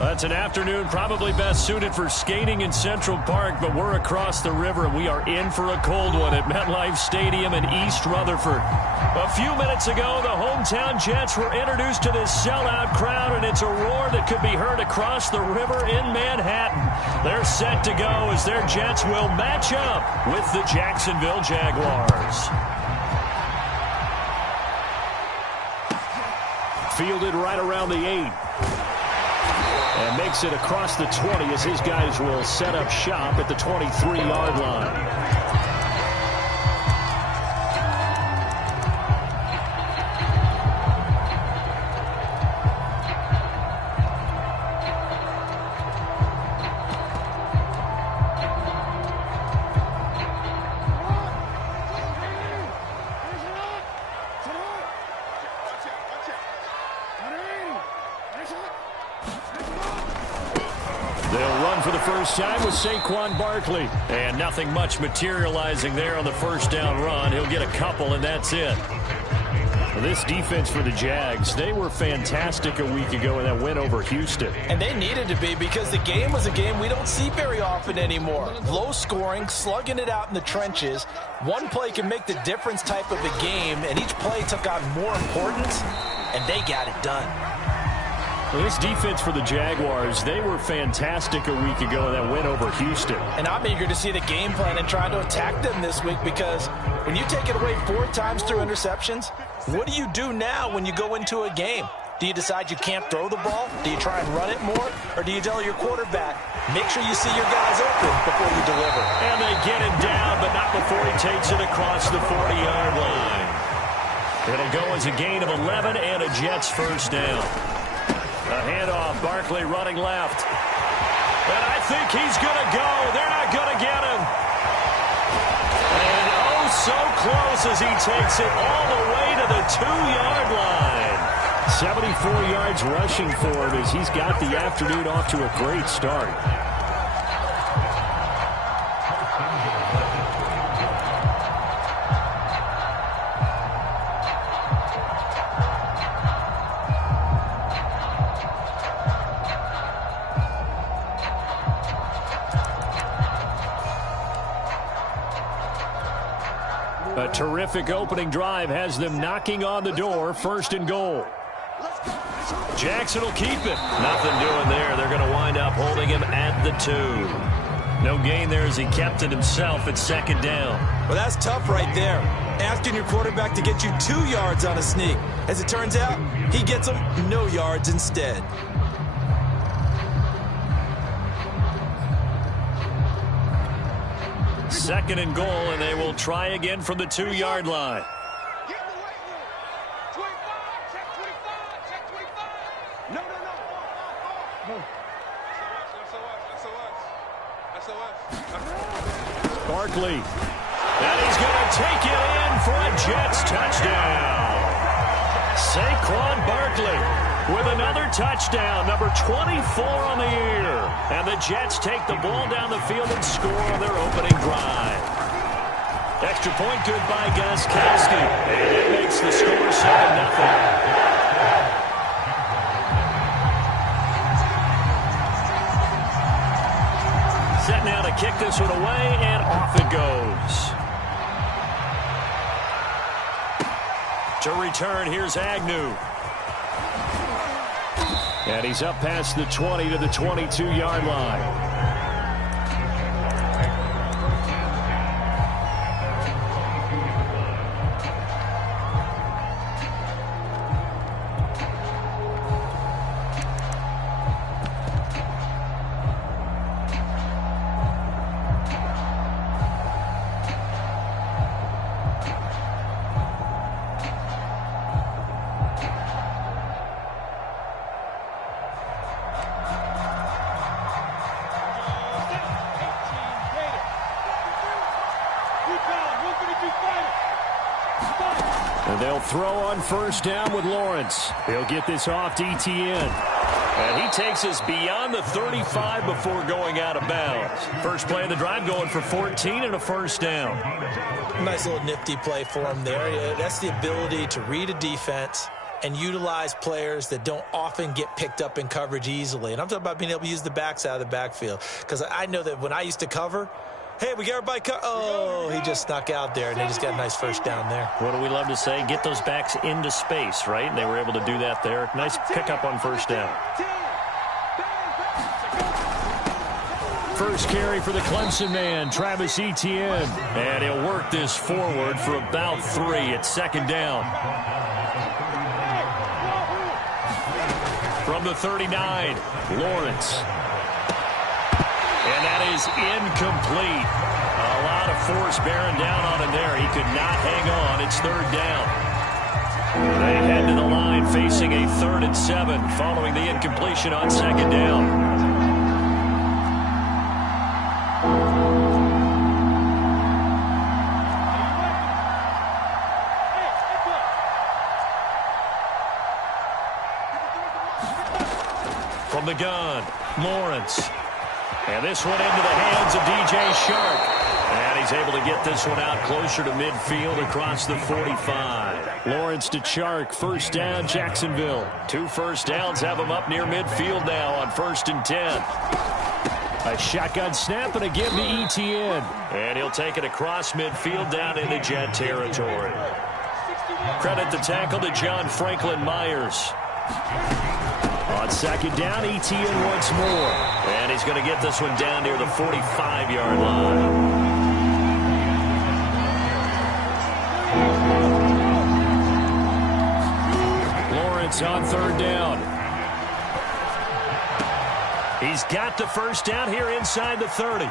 That's an afternoon probably best suited for skating in Central Park, but we're across the river, and we are in for a cold one at MetLife Stadium in East Rutherford. A few minutes ago, the hometown Jets were introduced to this sellout crowd, and it's a roar that could be heard across the river in Manhattan. They're set to go as their Jets will match up with the Jacksonville Jaguars. Fielded right around the 8. And makes it across the 20 as his guys will set up shop at the 23-yard line. First time with Saquon Barkley. And nothing much materializing there on the first down run. He'll get a couple, and that's it. This defense for the Jags, they were fantastic a week ago in that win over Houston. And they needed to be because the game was a game we don't see very often anymore. Low scoring, slugging it out in the trenches. One play can make the difference type of a game, and each play took on more importance, and they got it done. Well, this defense for the Jaguars, they were fantastic a week ago in that win over Houston. And I'm eager to see the game plan and try to attack them this week because when you take it away 4 times through interceptions, what do you do now when you go into a game? Do you decide you can't throw the ball? Do you try and run it more? Or do you tell your quarterback, make sure you see your guys open before you deliver? And they get him down, but not before he takes it across the 40-yard line. It'll go as a gain of 11 and a Jets first down. A handoff, Barkley running left. And I think he's going to go. They're not going to get him. And oh, so close as he takes it all the way to the 2-yard line. 74 yards rushing for him as he's got the afternoon off to a great start. A terrific opening drive has them knocking on the door, 1st and goal. Jackson will keep it. Nothing doing there. They're going to wind up holding him at the 2. No gain there as he kept it himself at 2nd down. Well, that's tough right there. Asking your quarterback to get you 2 yards on a sneak. As it turns out, he gets them no yards instead. Second and goal, and they will try again from the 2-yard line. Barkley. And he's going to take it in for a Jets touchdown. Saquon Barkley with another touchdown, number 24 on the year. And the Jets take the ball down the field and score on their opening drive. Extra point good by Gostkowski. And it makes the score 7-0. Set now to kick this one away, and off it goes. To return, here's Agnew. And he's up past the 20 to the 22-yard line. And they'll throw on first down with Lawrence. He'll get this off to Etienne. And he takes us beyond the 35 before going out of bounds. First play of the drive going for 14 and a first down. Nice little nifty play for him there. That's the ability to read a defense, and utilize players that don't often get picked up in coverage easily. And I'm talking about being able to use the backs out of the backfield. Because I know that when I used to cover, hey, we got everybody oh, he just snuck out there, and they just got a nice first down there. What do we love to say? Get those backs into space, right? And they were able to do that there. Nice pickup on first down. First carry for the Clemson man, Travis Etienne. And he'll work this forward for about 3 at second down. From the 39, Lawrence. And that is incomplete. A lot of force bearing down on him there. He could not hang on. It's third down. They head to the line facing a 3rd and 7 following the incompletion on second down. From the gun, Lawrence. And this one into the hands of DJ Chark. And he's able to get this one out closer to midfield across the 45. Lawrence to Chark, first down, Jacksonville. 2 first downs have him up near midfield now on 1st and 10. A shotgun snap and a give to Etienne. And he'll take it across midfield down into Jet territory. Credit the tackle to John Franklin Myers. On second down, Etienne once more. And he's going to get this one down near the 45-yard line. Lawrence on third down. He's got the first down here inside the 30.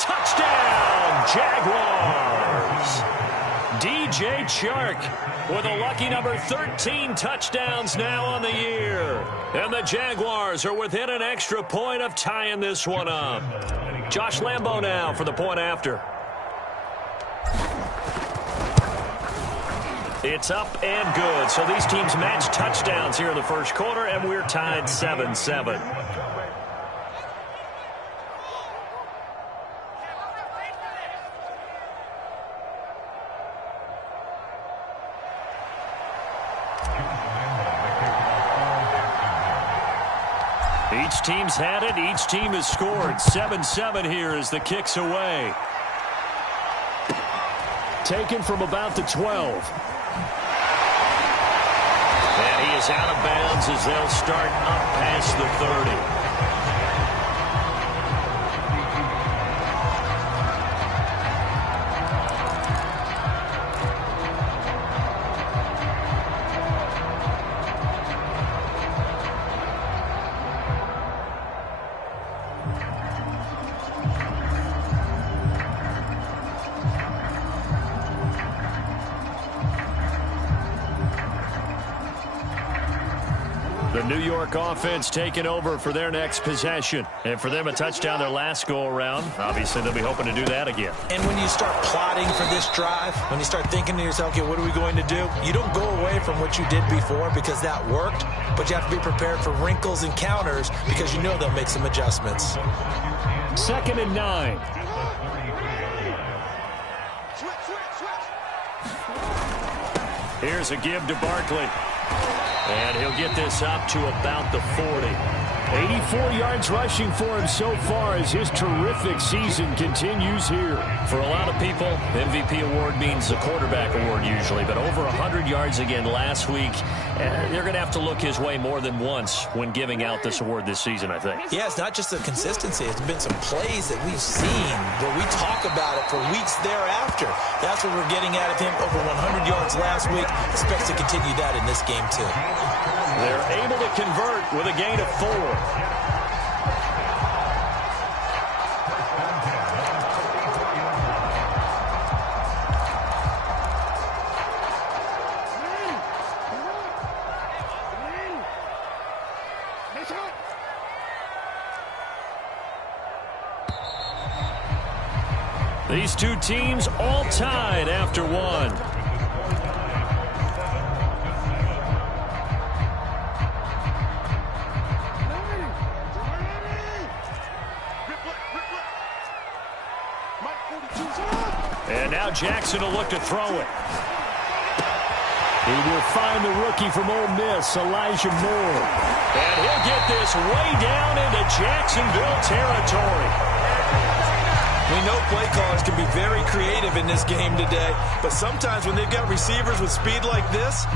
Touchdown, Jaguars! DJ Chark with a lucky number 13 touchdowns now on the year. And the Jaguars are within an extra point of tying this one up. Josh Lambo now for the point after. It's up and good. So these teams match touchdowns here in the first quarter, and we're tied 7-7. Each team's had it. Each team has scored. 7-7 here as the kick's away. Taken from about the 12. And he is out of bounds as they'll start up past the 30. The New York offense taking over for their next possession. And for them, a touchdown their last go-around. Obviously, they'll be hoping to do that again. And when you start plotting for this drive, when you start thinking to yourself, okay, what are we going to do? You don't go away from what you did before because that worked, but you have to be prepared for wrinkles and counters because you know they'll make some adjustments. 2nd and 9. Here's a give to Barkley. And he'll get this up to about the 40. 84 yards rushing for him so far as his terrific season continues here. For a lot of people, MVP award means the quarterback award usually, but over 100 yards again last week. They're going to have to look his way more than once when giving out this award this season, I think. Yeah, it's not just the consistency. It's been some plays that we've seen where we talk about it for weeks thereafter. That's what we're getting out of him. Over 100 yards last week. Expects to continue that in this game, too. They're able to convert with a gain of 4. These two teams all tied after one. And now Jackson will look to throw it. He will find the rookie from Ole Miss, Elijah Moore. And he'll get this way down into Jacksonville territory. We know play callers can be very creative in this game today, but sometimes when they've got receivers with speed like this,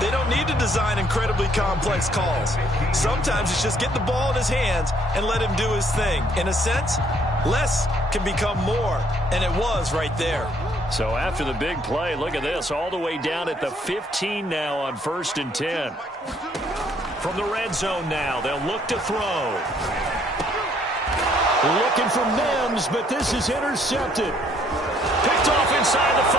they don't need to design incredibly complex calls. Sometimes it's just get the ball in his hands and let him do his thing. In a sense, less can become more, and it was right there. So after the big play, look at this, all the way down at the 15 now on 1st and 10. From the red zone now, they'll look to throw. Looking for Mims, but this is intercepted. Picked off inside the 5.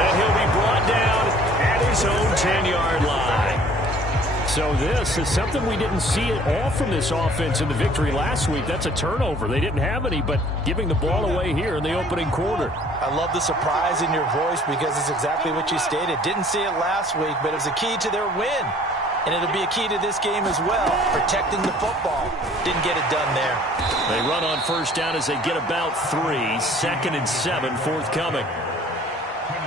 And he'll be brought down at his own 10-yard line. So this is something we didn't see at all from this offense in the victory last week. That's a turnover. They didn't have any, but giving the ball away here in the opening quarter. I love the surprise in your voice because it's exactly what you stated. Didn't see it last week, but it was a key to their win. And it'll be a key to this game as well, protecting the football. Didn't get it done there. They run on 1st down as they get about 3. 2nd and 7 forthcoming.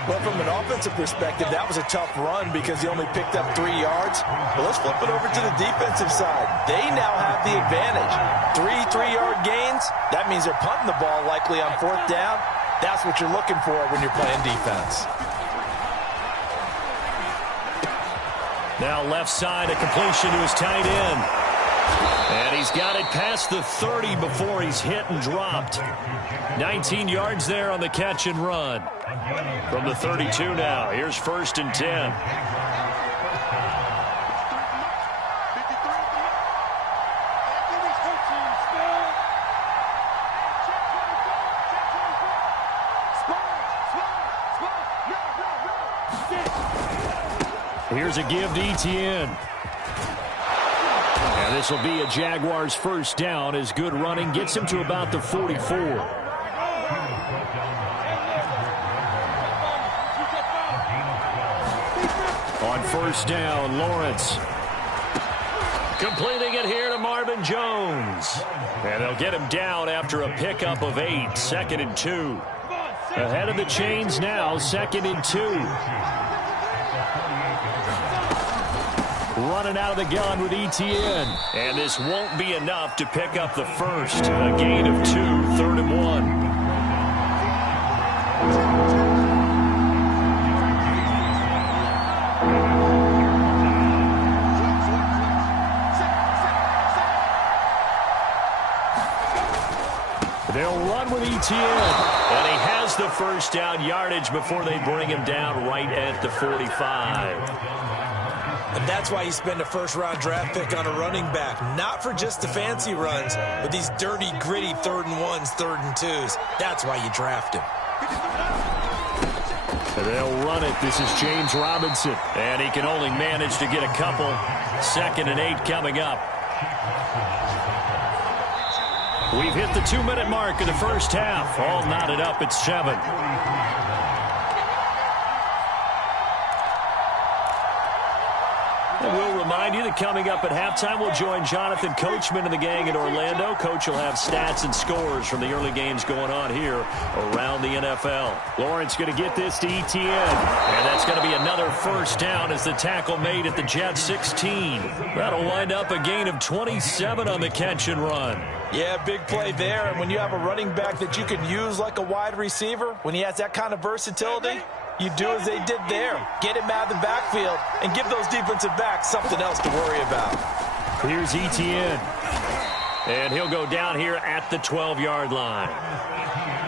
Well, from an offensive perspective, that was a tough run because he only picked up 3 yards. But let's flip it over to the defensive side. They now have the advantage. 3 3-yard gains. That means they're punting the ball likely on 4th down. That's what you're looking for when you're playing defense. Now left side, a completion to his tight end. And he's got it past the 30 before he's hit and dropped. 19 yards there on the catch and run. From the 32 now, here's 1st and 10. Here's a give to Etienne. And this will be a Jaguars 1st down as good running gets him to about the 44. On 1st down, Lawrence. Completing it here to Marvin Jones. And they'll get him down after a pickup of 8. 2nd and 2. Ahead of the chains now, 2nd and 2. Running out of the gun with Etienne. And this won't be enough to pick up the first. A gain of 2, 3rd and 1. They'll run with Etienne. And he has the 1st down yardage before they bring him down right at the 45. And that's why you spend a 1st-round draft pick on a running back. Not for just the fancy runs, but these dirty, gritty 3rd and 1s, 3rd and 2s. That's why you draft him. And they'll run it. This is James Robinson. And he can only manage to get a couple. 2nd and 8 coming up. We've hit the 2-minute mark of the 1st half. All knotted up at 7. And we'll remind you that coming up at halftime, we'll join Jonathan Coachman and the gang in Orlando. Coach will have stats and scores from the early games going on here around the NFL. Lawrence going to get this to Etienne. And that's going to be another 1st down as the tackle made at the Jets 16. That'll wind up a gain of 27 on the catch and run. Yeah, big play there. And when you have a running back that you can use like a wide receiver, when he has that kind of versatility, you do as they did there. Get him out of the backfield and give those defensive backs something else to worry about. Here's Etienne. And he'll go down here at the 12-yard line.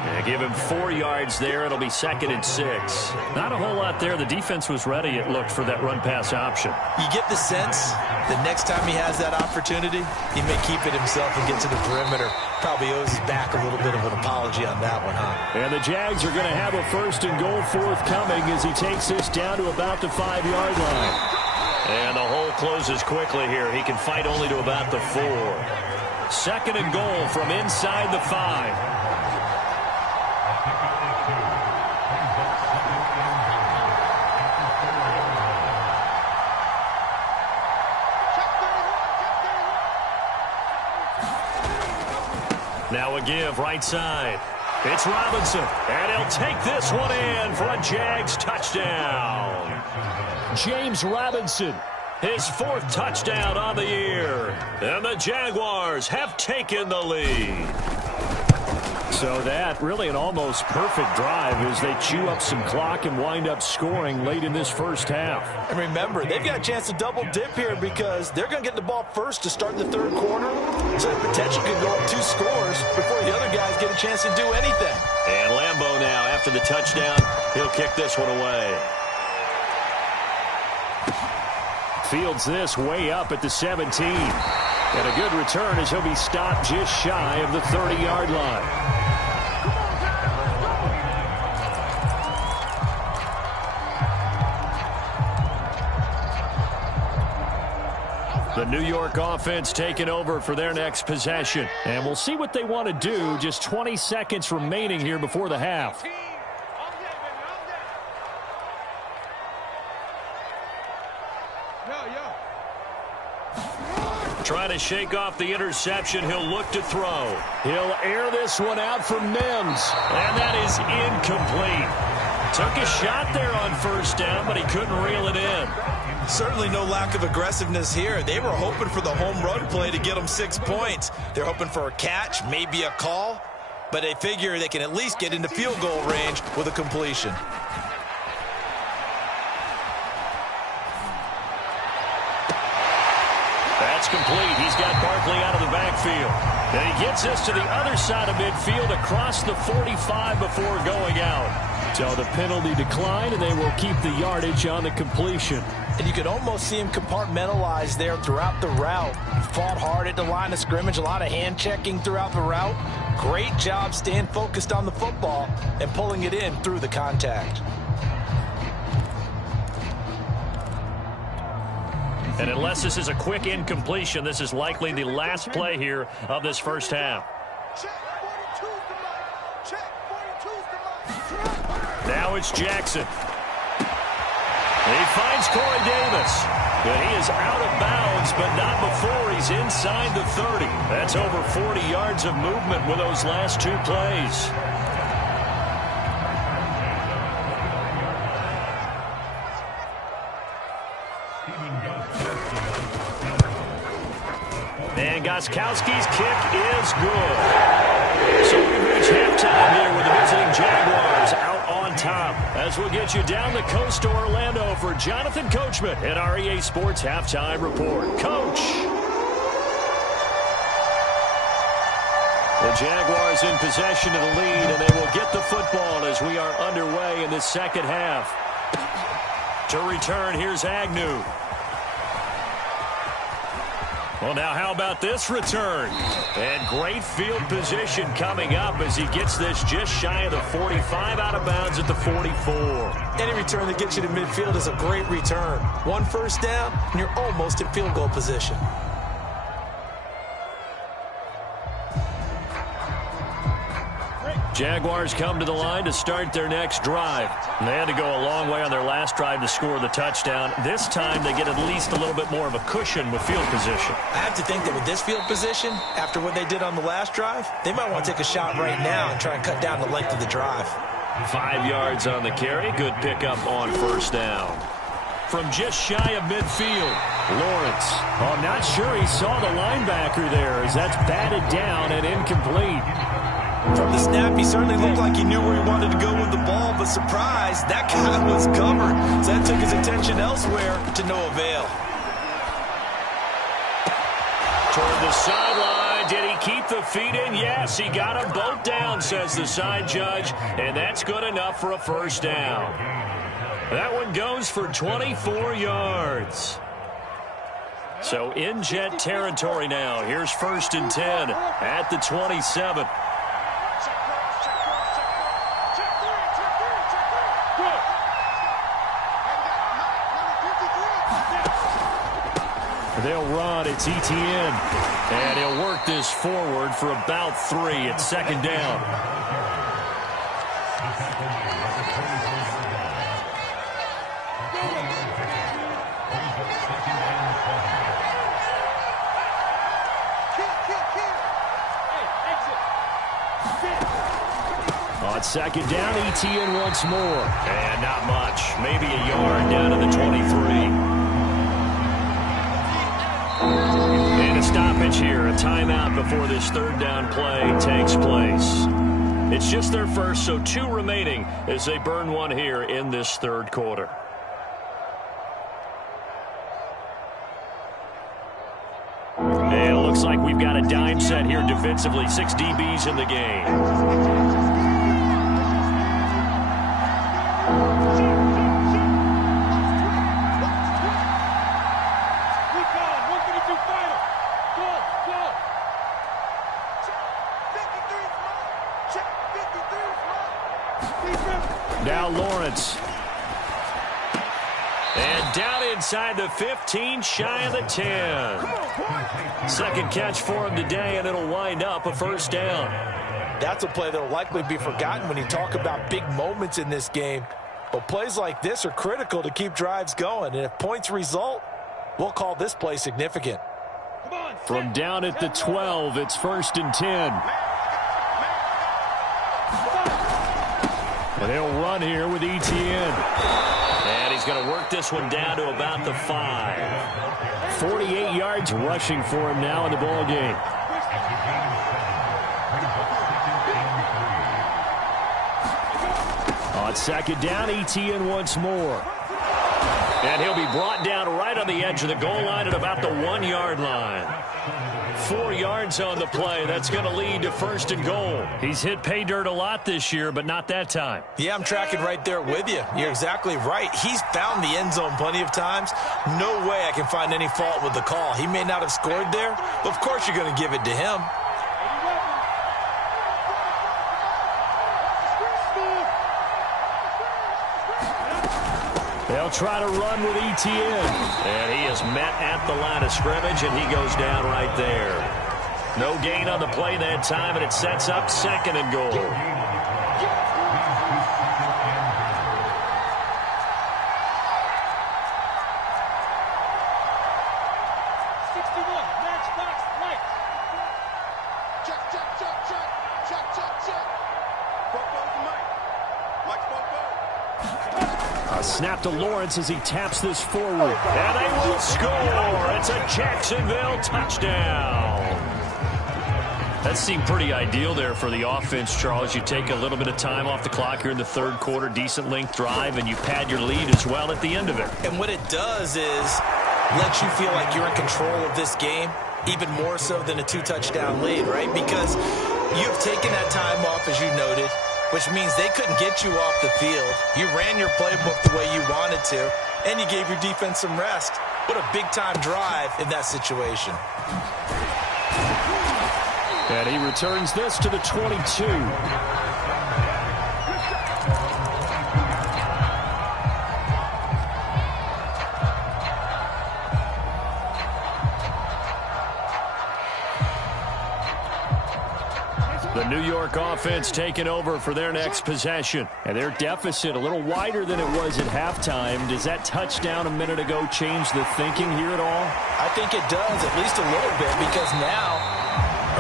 And give him 4 yards there. It'll be 2nd and 6. Not a whole lot there. The defense was ready, it looked, for that run-pass option. You get the sense the next time he has that opportunity, he may keep it himself and get to the perimeter. Probably owes his back a little bit of an apology on that one, huh? And the Jags are going to have a 1st and goal forthcoming as he takes this down to about the 5-yard line. And the hole closes quickly here. He can fight only to about the 4. 2nd and goal from inside the 5. Now a give right side. It's Robinson, and he'll take this one in for a Jags touchdown. James Robinson, his 4th touchdown on the year. And the Jaguars have taken the lead. So that really an almost perfect drive as they chew up some clock and wind up scoring late in this first half. And remember, they've got a chance to double dip here because they're going to get the ball first to start the 3rd quarter. So the potential could go up 2 scores before the other guys get a chance to do anything. And Lambeau now, after the touchdown, he'll kick this one away. Fields this way up at the 17. And a good return as he'll be stopped just shy of the 30-yard line. The New York offense taking over for their next possession. And we'll see what they want to do. Just 20 seconds remaining here before the half. Trying to shake off the interception. He'll look to throw. He'll air this one out for Mims. And that is incomplete. Took a shot there on 1st down, but he couldn't reel it in. Certainly no lack of aggressiveness here. They were hoping for the home run play to get them 6 points. They're hoping for a catch, maybe a call, but they figure they can at least get into field goal range with a completion. That's complete. He's got Barkley out of the backfield. And he gets this to the other side of midfield across the 45 before going out. So the penalty declined, and they will keep the yardage on the completion. And you could almost see him compartmentalize there throughout the route. Fought hard at the line of scrimmage, a lot of hand checking throughout the route. Great job staying focused on the football and pulling it in through the contact. And unless this is a quick incompletion, this is likely the last play here of this first half. Now it's Jackson. He finds Corey Davis. But he is out of bounds, but not before he's inside the 30. That's over 40 yards of movement with those last 2 plays. And Gostkowski's kick is good. So we reach halftime here with the visiting Jaguars out on top. As we'll get you down the coast to Orlando for Jonathan Coachman at our EA Sports Halftime Report. Coach. The Jaguars in possession of the lead, and they will get the football as we are underway in the second half. To return, here's Agnew. Well, now how about this return? And great field position coming up as he gets this just shy of the 45, out of bounds at the 44. Any return that gets you to midfield is a great return. 1 first down, and you're almost in field goal position. Jaguars come to the line to start their next drive. They had to go a long way on their last drive to score the touchdown. This time they get at least a little bit more of a cushion with field position. I have to think that with this field position, after what they did on the last drive, they might want to take a shot right now and try and cut down the length of the drive. 5 yards on the carry. Good pickup on first down. From just shy of midfield, Lawrence. I'm not sure he saw the linebacker there as that's batted down and incomplete. From the snap, he certainly looked like he knew where he wanted to go with the ball, but surprise, that guy was covered. So that took his attention elsewhere to no avail. Toward the sideline, did he keep the feet in? Yes, he got them both down, says the side judge, and that's good enough for a first down. That one goes for 24 yards. So in Jet territory now. Here's 1st and 10 at the 27. They'll run. It's Etienne. And he'll work this forward for about 3 at 2nd down. On second down, Etienne once more. And not much. Maybe a yard down to the 23. And a stoppage here. A timeout before this third down play takes place. It's just their first, so 2 remaining as they burn one here in this third quarter. And it looks like we've got a dime set here defensively. 6 DBs in the game. Now Lawrence. And down inside the 15, shy of the 10. Second catch for him today, and it'll wind up a first down. That's a play that will likely be forgotten when you talk about big moments in this game. But plays like this are critical to keep drives going. And if points result, we'll call this play significant. From down at the 12, it's 1st and 10. And they'll run here with Etienne. And he's going to work this one down to about the 5. 48 yards rushing for him now in the ball game. On second down, Etienne once more. And he'll be brought down right on the edge of the goal line at about the 1-yard line. 4 yards on the play. That's going to lead to 1st and goal. He's hit pay dirt a lot this year, but not that time. Yeah, I'm tracking right there with you. You're exactly right. He's found the end zone plenty of times. No way I can find any fault with the call. He may not have scored there, but of course you're going to give it to him. They'll try to run with Etienne. And he is met at the line of scrimmage, and he goes down right there. No gain on the play that time, and it sets up 2nd and goal. Snap to Lawrence as he taps this forward. And they will score. It's a Jacksonville touchdown. That seemed pretty ideal there for the offense, Charles. You take a little bit of time off the clock here in the third quarter, decent length drive, and you pad your lead as well at the end of it. And what it does is let you feel like you're in control of this game, even more so than a 2-touchdown lead, right? Because you've taken that time off, as you noted, which means they couldn't get you off the field. You ran your playbook the way you wanted to, and you gave your defense some rest. What a big-time drive in that situation. And he returns this to the 22. The New York offense taking over for their next possession. And their deficit a little wider than it was at halftime. Does that touchdown a minute ago change the thinking here at all? I think it does, at least a little bit, because now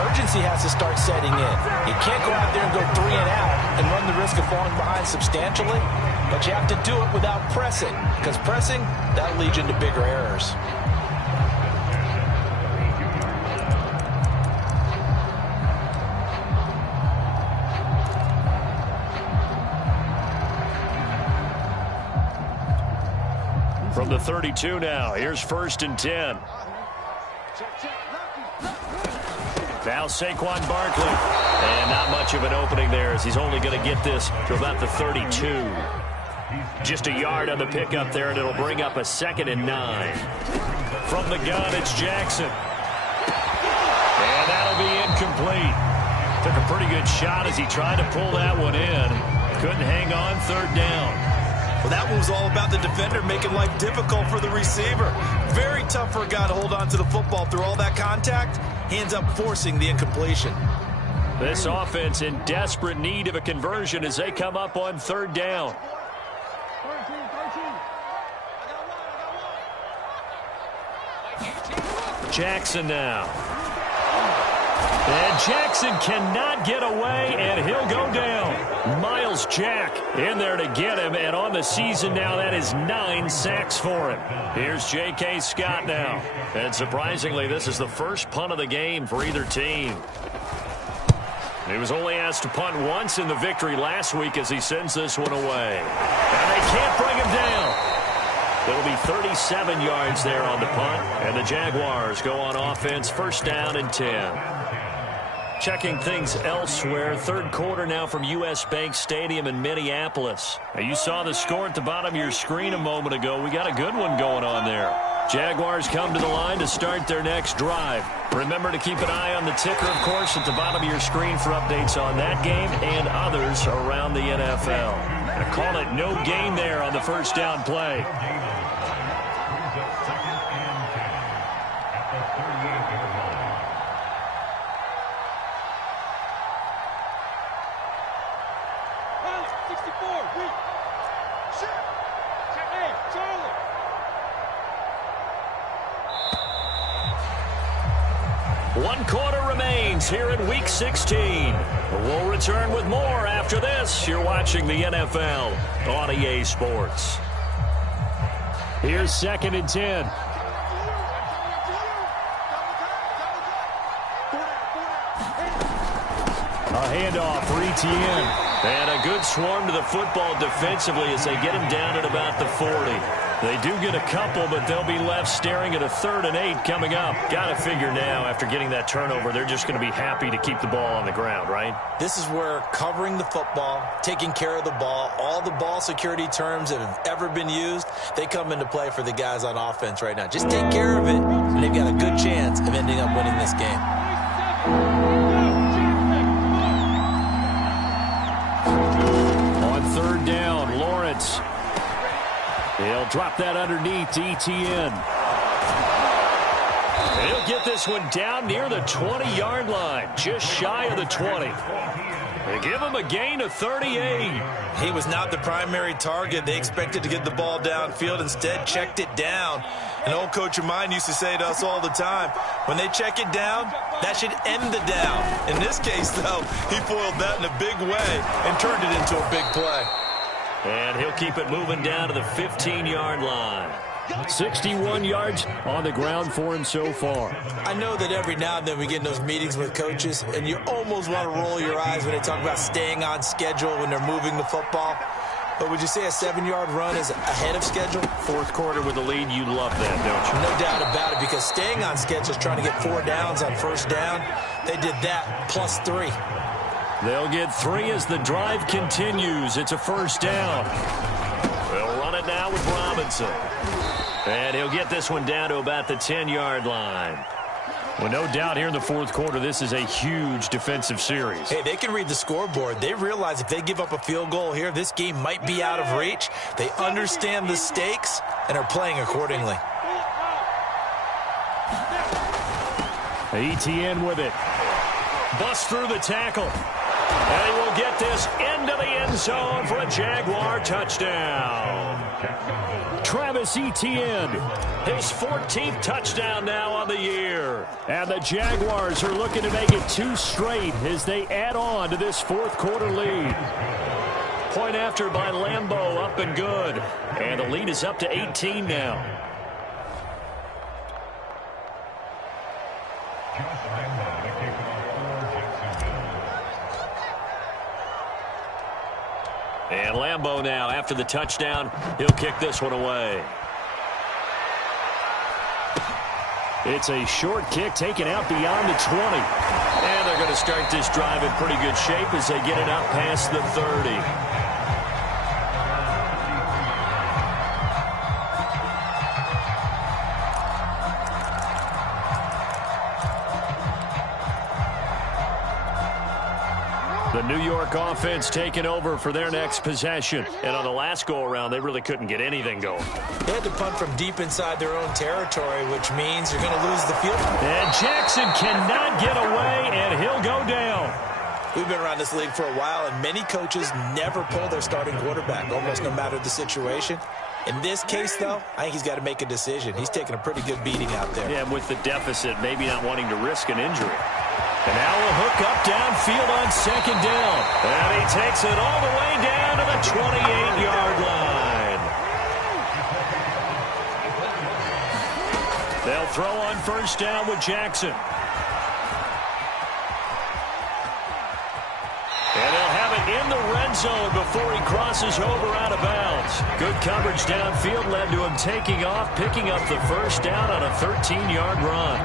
urgency has to start setting in. You can't go out there and go 3 and out and run the risk of falling behind substantially, but you have to do it without pressing, because pressing, that'll lead you into bigger errors. From the 32 now, here's 1st and 10. Now Saquon Barkley. And not much of an opening there as he's only going to get this to about the 32. Just a yard on the pickup there, and it'll bring up a 2nd and 9. From the gun, it's Jackson. And that'll be incomplete. Took a pretty good shot as he tried to pull that one in. Couldn't hang on, 3rd down. Well, that one was all about the defender making life difficult for the receiver. Very tough for a guy to hold on to the football through all that contact. He ends up forcing the incompletion. This offense in desperate need of a conversion as they come up on 3rd down. Jackson now. And Jackson cannot get away, and he'll go down. Jack in there to get him, and on the season now, that is 9 sacks for him. Here's J.K. Scott now. And surprisingly, this is the first punt of the game for either team. He was only asked to punt once in the victory last week as he sends this one away. And they can't bring him down. It'll be 37 yards there on the punt, and the Jaguars go on offense, first down and 10. Checking things elsewhere, third quarter now from U.S. Bank Stadium in Minneapolis. Now, you saw the score at the bottom of your screen a moment ago. We got a good one going on there. Jaguars come to the line to start their next drive. Remember to keep an eye on the ticker, of course, at the bottom of your screen for updates on that game and others around the NFL. I call it no gain there on the first down play. One quarter remains here in Week 16. We'll return with more after this. You're watching the NFL on EA Sports. Here's 2nd and 10. A handoff for Etienne. And a good swarm to the football defensively as they get him down at about the 40. They do get a couple, but they'll be left staring at a 3rd and 8 coming up. Got to figure now, after getting that turnover, they're just going to be happy to keep the ball on the ground, right? This is where covering the football, taking care of the ball, all the ball security terms that have ever been used, they come into play for the guys on offense right now. Just take care of it, and they've got a good chance of ending up winning this game. On 3rd down, Lawrence. He'll drop that underneath to Etienne. He'll get this one down near the 20-yard line, just shy of the 20. They give him a gain of 38. He was not the primary target. They expected to get the ball downfield. Instead, checked it down. An old coach of mine used to say to us all the time, when they check it down, that should end the down. In this case, though, he foiled that in a big way and turned it into a big play. And he'll keep it moving down to the 15-yard line. 61 yards on the ground for him so far. I know that every now and then we get in those meetings with coaches, and you almost want to roll your eyes when they talk about staying on schedule when they're moving the football. But would you say a 7-yard run is ahead of schedule? Fourth quarter with the lead, you love that, don't you? No doubt about it, because staying on schedule is trying to get 4 downs on first down. They did that plus 3. They'll get 3 as the drive continues. It's a first down. They'll run it now with Robinson. And he'll get this one down to about the 10-yard line. Well, no doubt here in the fourth quarter, this is a huge defensive series. Hey, they can read the scoreboard. They realize if they give up a field goal here, this game might be out of reach. They understand the stakes and are playing accordingly. Etienne with it. Busts through the tackle. And he will get this into the end zone for a Jaguar touchdown. Travis Etienne, his 14th touchdown now on the year. And the Jaguars are looking to make it 2 straight as they add on to this fourth quarter lead. Point after by Lambeau, up and good. And the lead is up to 18 now. And Lambeau now, after the touchdown, he'll kick this one away. It's a short kick taken out beyond the 20. And they're going to start this drive in pretty good shape as they get it out past the 30. The New York offense taking over for their next possession. And on the last go-around, they really couldn't get anything going. They had to punt from deep inside their own territory, which means you're going to lose the field. And Jackson cannot get away, and he'll go down. We've been around this league for a while, and many coaches never pull their starting quarterback, almost no matter the situation. In this case, though, I think he's got to make a decision. He's taking a pretty good beating out there. Yeah, with the deficit, maybe not wanting to risk an injury. And now a hook up downfield on second down. And he takes it all the way down to the 28-yard line. They'll throw on first down with Jackson. And they'll have it in the red zone before he crosses over out of bounds. Good coverage downfield led to him taking off, picking up the first down on a 13-yard run.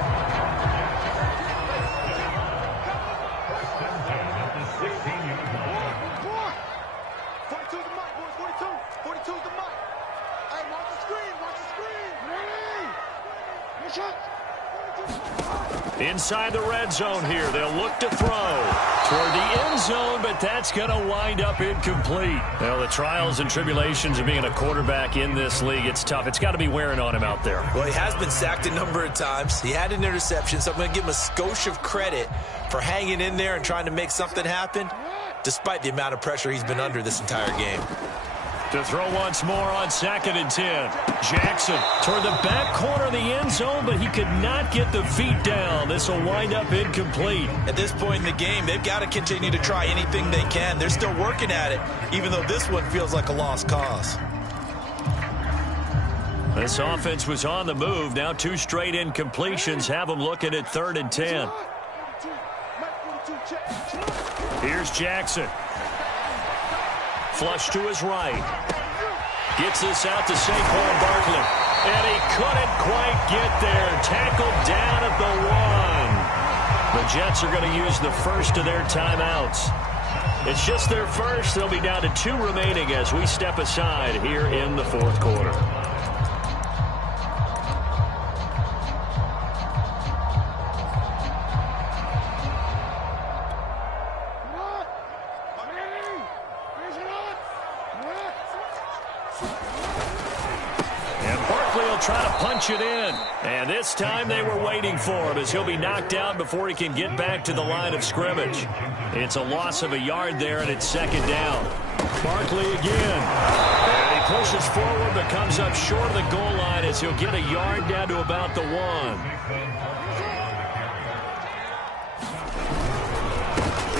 Inside the red zone here, they'll look to throw toward the end zone, but that's going to wind up incomplete. Well, the trials and tribulations of being a quarterback in this league, it's tough. It's got to be wearing on him out there. Well, he has been sacked a number of times. He had an interception, so I'm going to give him a skosh of credit for hanging in there and trying to make something happen, despite the amount of pressure he's been under this entire game. To throw once more on 2nd and 10. Jackson toward the back corner of the end zone, but he could not get the feet down. This will wind up incomplete. At this point in the game, they've got to continue to try anything they can. They're still working at it, even though this one feels like a lost cause. This offense was on the move. Now 2 straight incompletions have them looking at 3rd and 10. Here's Jackson. Flush to his right. Gets this out to Saquon Barkley. And he couldn't quite get there. Tackled down at the 1. The Jets are going to use the first of their timeouts. It's just their first. They'll be down to 2 remaining as we step aside here in the 4th quarter. Try to punch it in. And this time they were waiting for him as he'll be knocked down before he can get back to the line of scrimmage. It's a loss of a yard there, and it's 2nd down. Barkley again. And he pushes forward but comes up short of the goal line as he'll get a yard down to about the 1.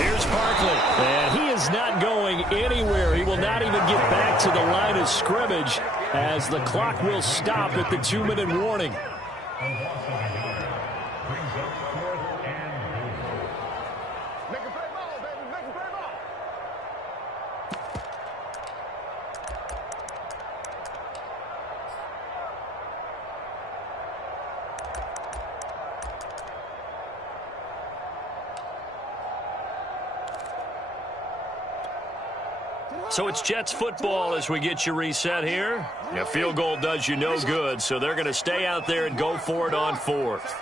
Here's Barkley. And he is not going anywhere. He will not even get back to the line of scrimmage as the clock will stop at the 2-minute warning. So it's Jets football as we get you reset here. A field goal does you no good, so they're going to stay out there and go for it on 4th.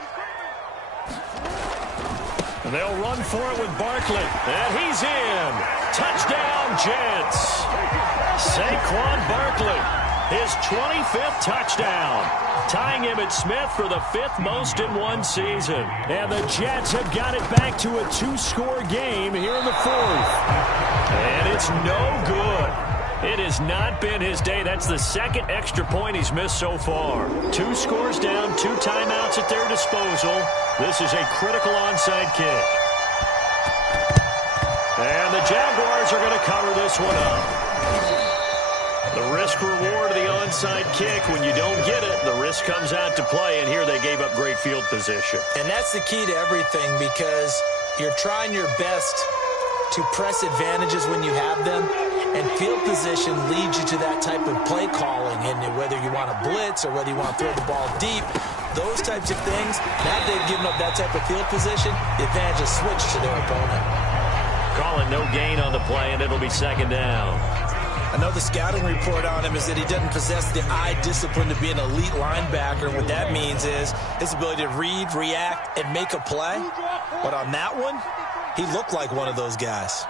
And they'll run for it with Barkley. And he's in. Touchdown, Jets. Saquon Barkley, his 25th touchdown. Tying Emmitt Smith for the 5th most in one season. And the Jets have got it back to a 2-score game here in the 4th. And it's no good. It has not been his day. That's the 2nd extra point he's missed so far. 2 scores down, 2 timeouts at their disposal. This is a critical onside kick. And the Jaguars are going to cover this one up. The risk-reward of the onside kick, when you don't get it, the risk comes out to play, and here they gave up great field position. And that's the key to everything, because you're trying your best to press advantages when you have them, and field position leads you to that type of play calling, and whether you want to blitz or whether you want to throw the ball deep, those types of things, now they've given up that type of field position, the advantage is switched to their opponent. Calling no gain on the play, and it'll be 2nd down. Another scouting report on him is that he doesn't possess the eye discipline to be an elite linebacker. What that means is his ability to read, react, and make a play. But on that one, he looked like one of those guys.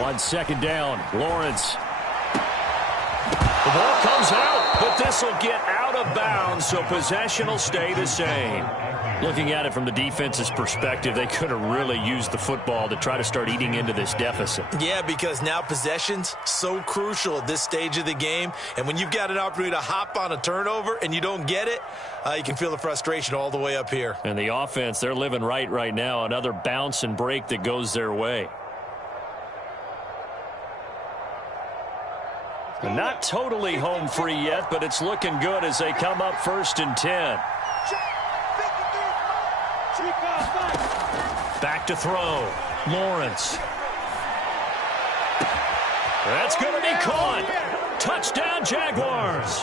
On 2nd down, Lawrence. The ball comes out, but this will get out of bounds, so possession will stay the same. Looking at it from the defense's perspective, they could have really used the football to try to start eating into this deficit. Yeah, because now possession's so crucial at this stage of the game. And when you've got an opportunity to hop on a turnover and you don't get it, you can feel the frustration all the way up here. And the offense, they're living right now. Another bounce and break that goes their way. Not totally home free yet, but it's looking good as they come up 1st and 10. Back to throw. Lawrence. That's going to be caught. Touchdown, Jaguars.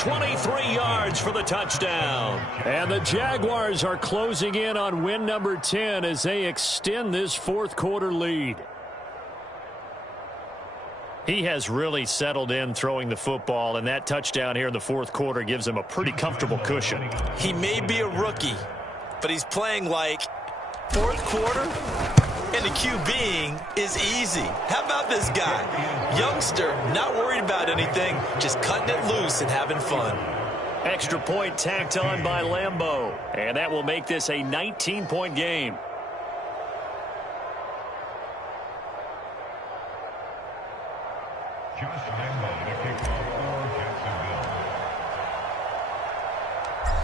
23 yards for the touchdown. And the Jaguars are closing in on win number 10 as they extend this fourth quarter lead. He has really settled in throwing the football, and that touchdown here in the fourth quarter gives him a pretty comfortable cushion. He may be a rookie, but he's playing like fourth quarter, and the QBing is easy. How about this guy? Youngster, not worried about anything, just cutting it loose and having fun. Extra point tacked on by Lambeau, and that will make this a 19-point game.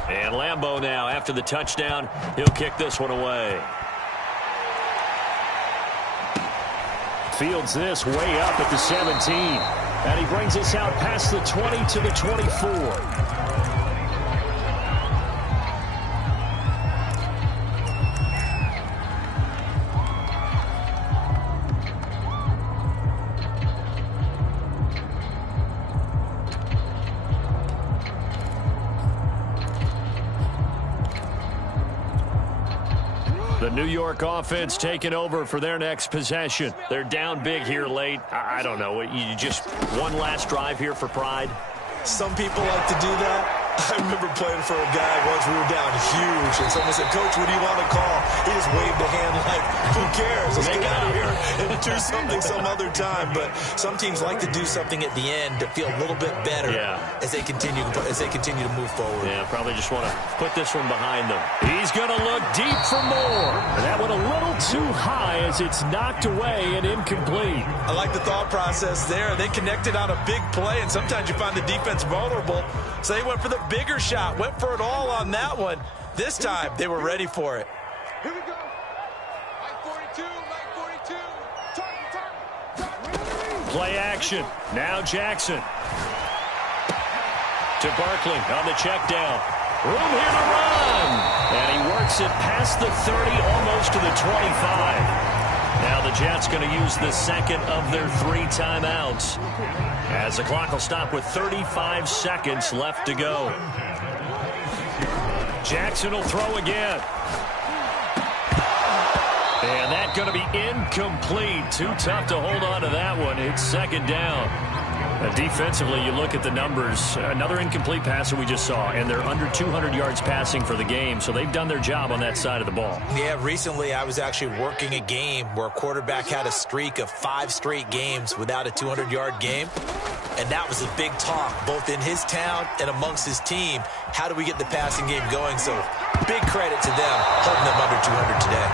And Lambeau now, after the touchdown, he'll kick this one away. Fields this way up at the 17. And he brings us out past the 20 to the 24. The New York offense taking over for their next possession. They're down big here late. I don't know. You just one last drive here for pride? Some people like to do that. I remember playing for a guy once. We were down huge, and someone said, "Coach, what do you want to call?" He just waved a hand like, "Who cares? Let's get out of here and do something some other time." But some teams like to do something at the end to feel a little bit better as they continue to move forward. Yeah, probably just want to put this one behind them. He's going to look deep for more. That one a little too high as it's knocked away and incomplete. I like the thought process there. They connected on a big play, and sometimes you find the defense vulnerable. So they went for the bigger shot, went for it all on that one. This time, they were ready for it. Here we go. Mike 42, Target. Play action. Now Jackson. To Barkley on the check down. Room here to run. And he works it past the 30, almost to the 25. Now the Jets going to use the second of their 3 timeouts, as the clock will stop with 35 seconds left to go. Jackson will throw again. And that's going to be incomplete. Too tough to hold on to that one. It's second down. Defensively, you look at the numbers. Another incomplete passer we just saw, and they're under 200 yards passing for the game, so they've done their job on that side of the ball. Yeah, recently I was actually working a game where a quarterback had a streak of 5 straight games without a 200-yard game, and that was a big talk, both in his town and amongst his team. How do we get the passing game going? So big credit to them, holding them under 200 today.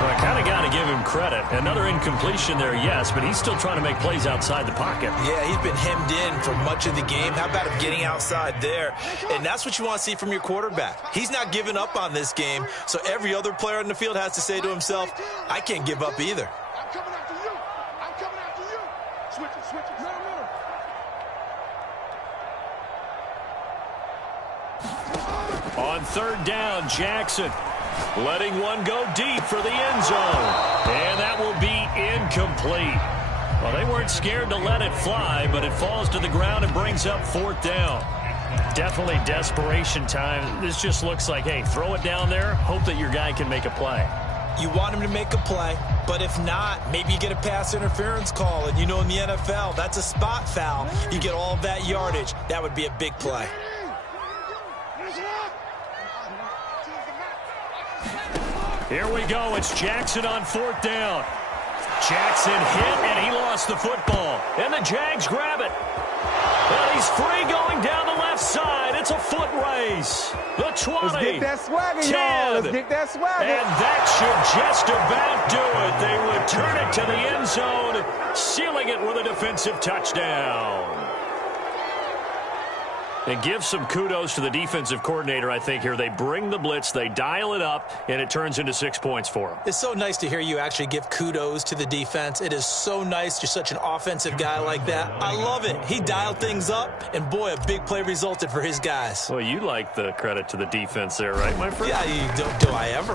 Well, I kind of got to give him credit. Another incompletion there, yes, but he's still trying to make plays outside the pocket. Yeah, he's been hemmed in for much of the game. How about him getting outside there? And that's what you want to see from your quarterback. He's not giving up on this game, so every other player on the field has to say to himself, I can't give up either. I'm coming after you. I'm coming after you. Switch it. Middle. On third down, Jackson letting one go deep for the end zone. And that will be incomplete. Well, they weren't scared to let it fly, but it falls to the ground and brings up fourth down. Definitely desperation time. This just looks like, hey, throw it down there, hope that your guy can make a play. You want him to make a play, but if not, maybe you get a pass interference call. And you know in the NFL, that's a spot foul. You get all of that yardage. That would be a big play. Here we go. It's Jackson on fourth down. Jackson hit, and he lost the football. And the Jags grab it. And he's free going down the left side. It's a foot race. The 20. Let's get that swagger, 10. y'all. Let's get that swagger. And that should just about do it. They return it to the end zone, sealing it with a defensive touchdown. And give some kudos to the defensive coordinator, I think, here. They bring the blitz, they dial it up, and it turns into 6 points for them. It's so nice to hear you actually give kudos to the defense. It is so nice. You're such an offensive guy like that. I love it. He dialed things up, and boy, a big play resulted for his guys. Well, you like the credit to the defense there, right, my friend? Yeah, do I ever?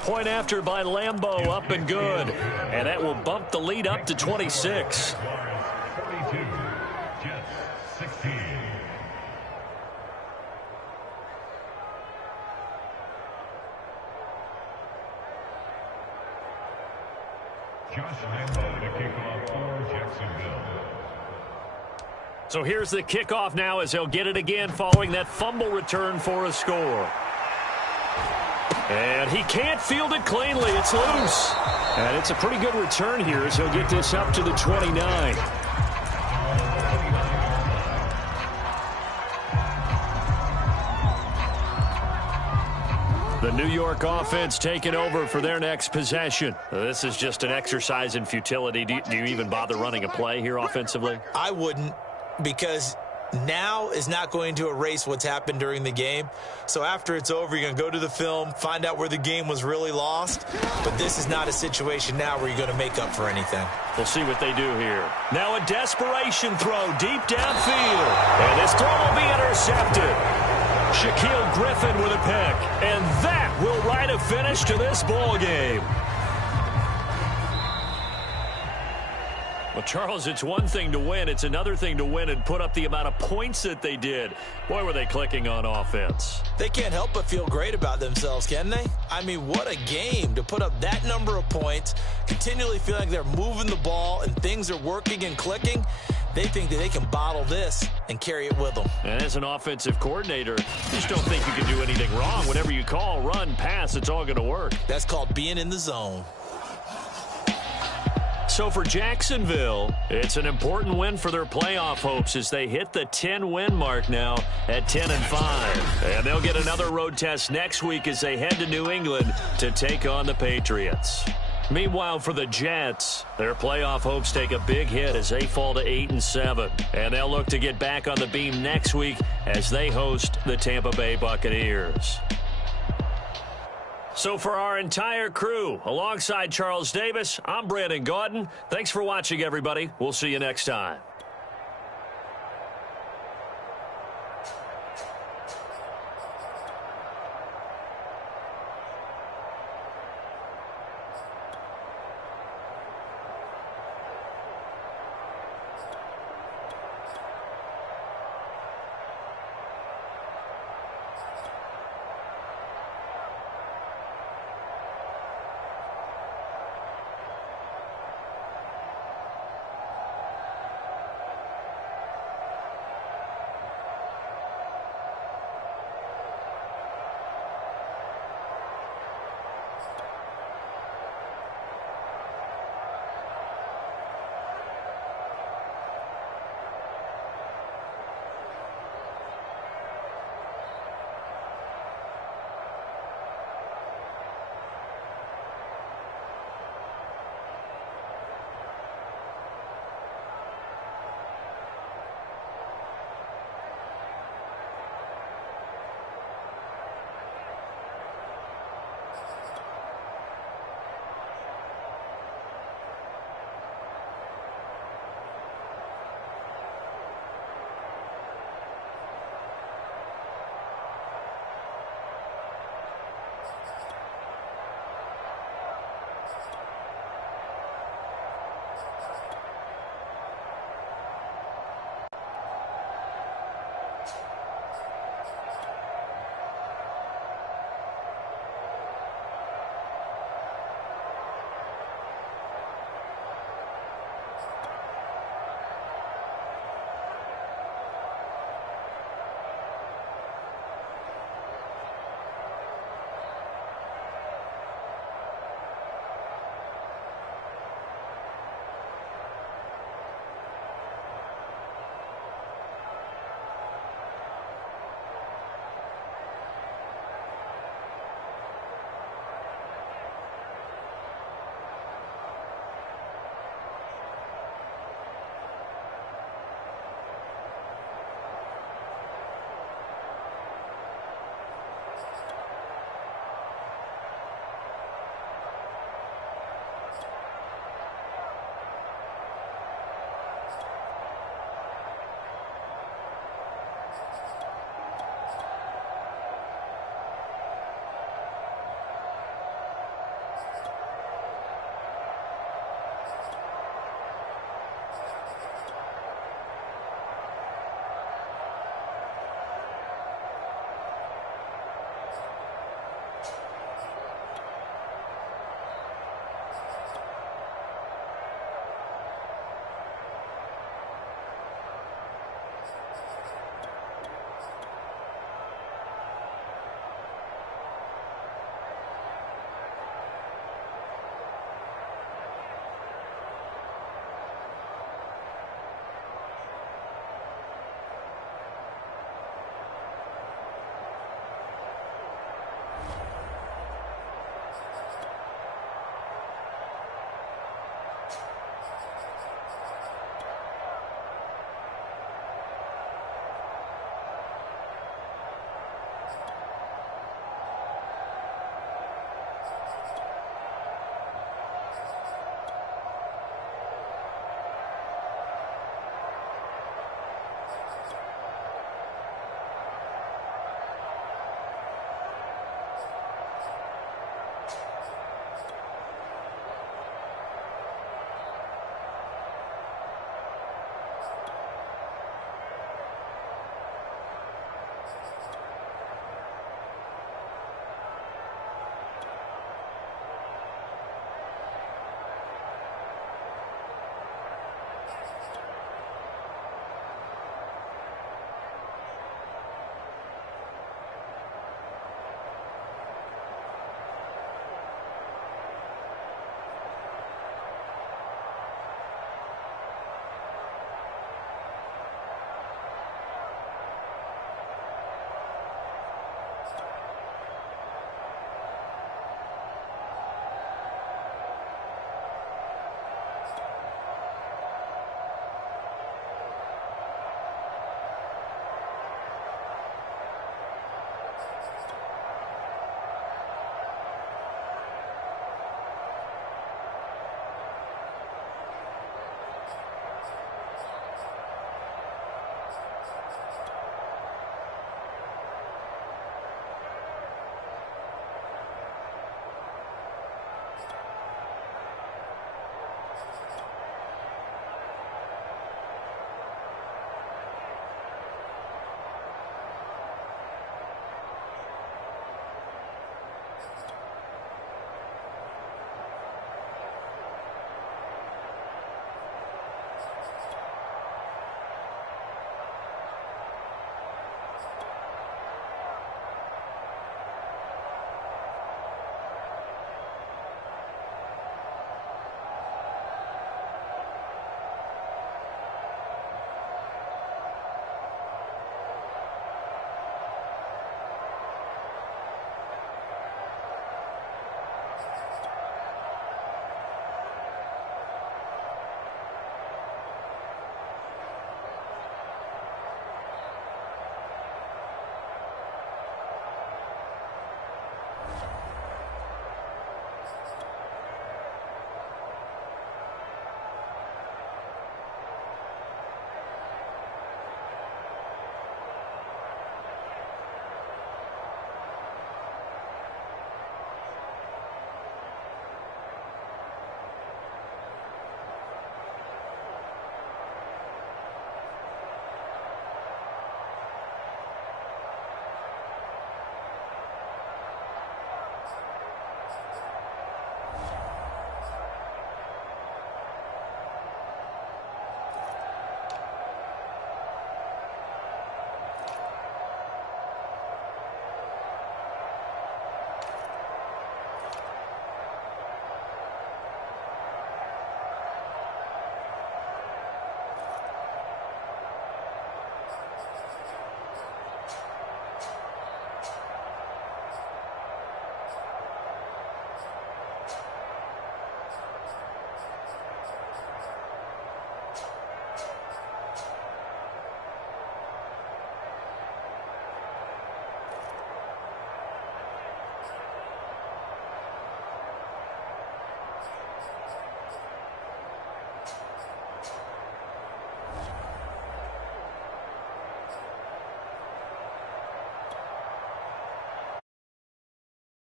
Point after by Lambeau, up and good. And that will bump the lead up to 26. 42, Jets 16. Josh Lambeau to kick off for Jacksonville. So here's the kickoff now as he'll get it again following that fumble return for a score. And he can't field it cleanly. It's loose. And it's a pretty good return here as he'll get this up to the 29. The New York offense taking over for their next possession. This is just an exercise in futility. Do you even bother running a play here offensively? I wouldn't, because now is not going to erase what's happened during the game. So after it's over, you're going to go to the film, find out where the game was really lost. But this is not a situation now where you're going to make up for anything. We'll see what they do here. Now a desperation throw deep downfield. And this throw will be intercepted. Shaquille Griffin with a pick. And that will write a finish to this ball game. Well, Charles, it's one thing to win. It's another thing to win and put up the amount of points that they did. Boy, were they clicking on offense. They can't help but feel great about themselves, can they? I mean, what a game to put up that number of points, continually feeling like they're moving the ball and things are working and clicking. They think that they can bottle this and carry it with them. And as an offensive coordinator, you just don't think you can do anything wrong. Whatever you call, run, pass, it's all going to work. That's called being in the zone. So for Jacksonville, it's an important win for their playoff hopes as they hit the 10-win mark now at 10-5. And they'll get another road test next week as they head to New England to take on the Patriots. Meanwhile, for the Jets, their playoff hopes take a big hit as they fall to 8-7. And they'll look to get back on the beam next week as they host the Tampa Bay Buccaneers. So for our entire crew, alongside Charles Davis, I'm Brandon Gaudin. Thanks for watching, everybody. We'll see you next time.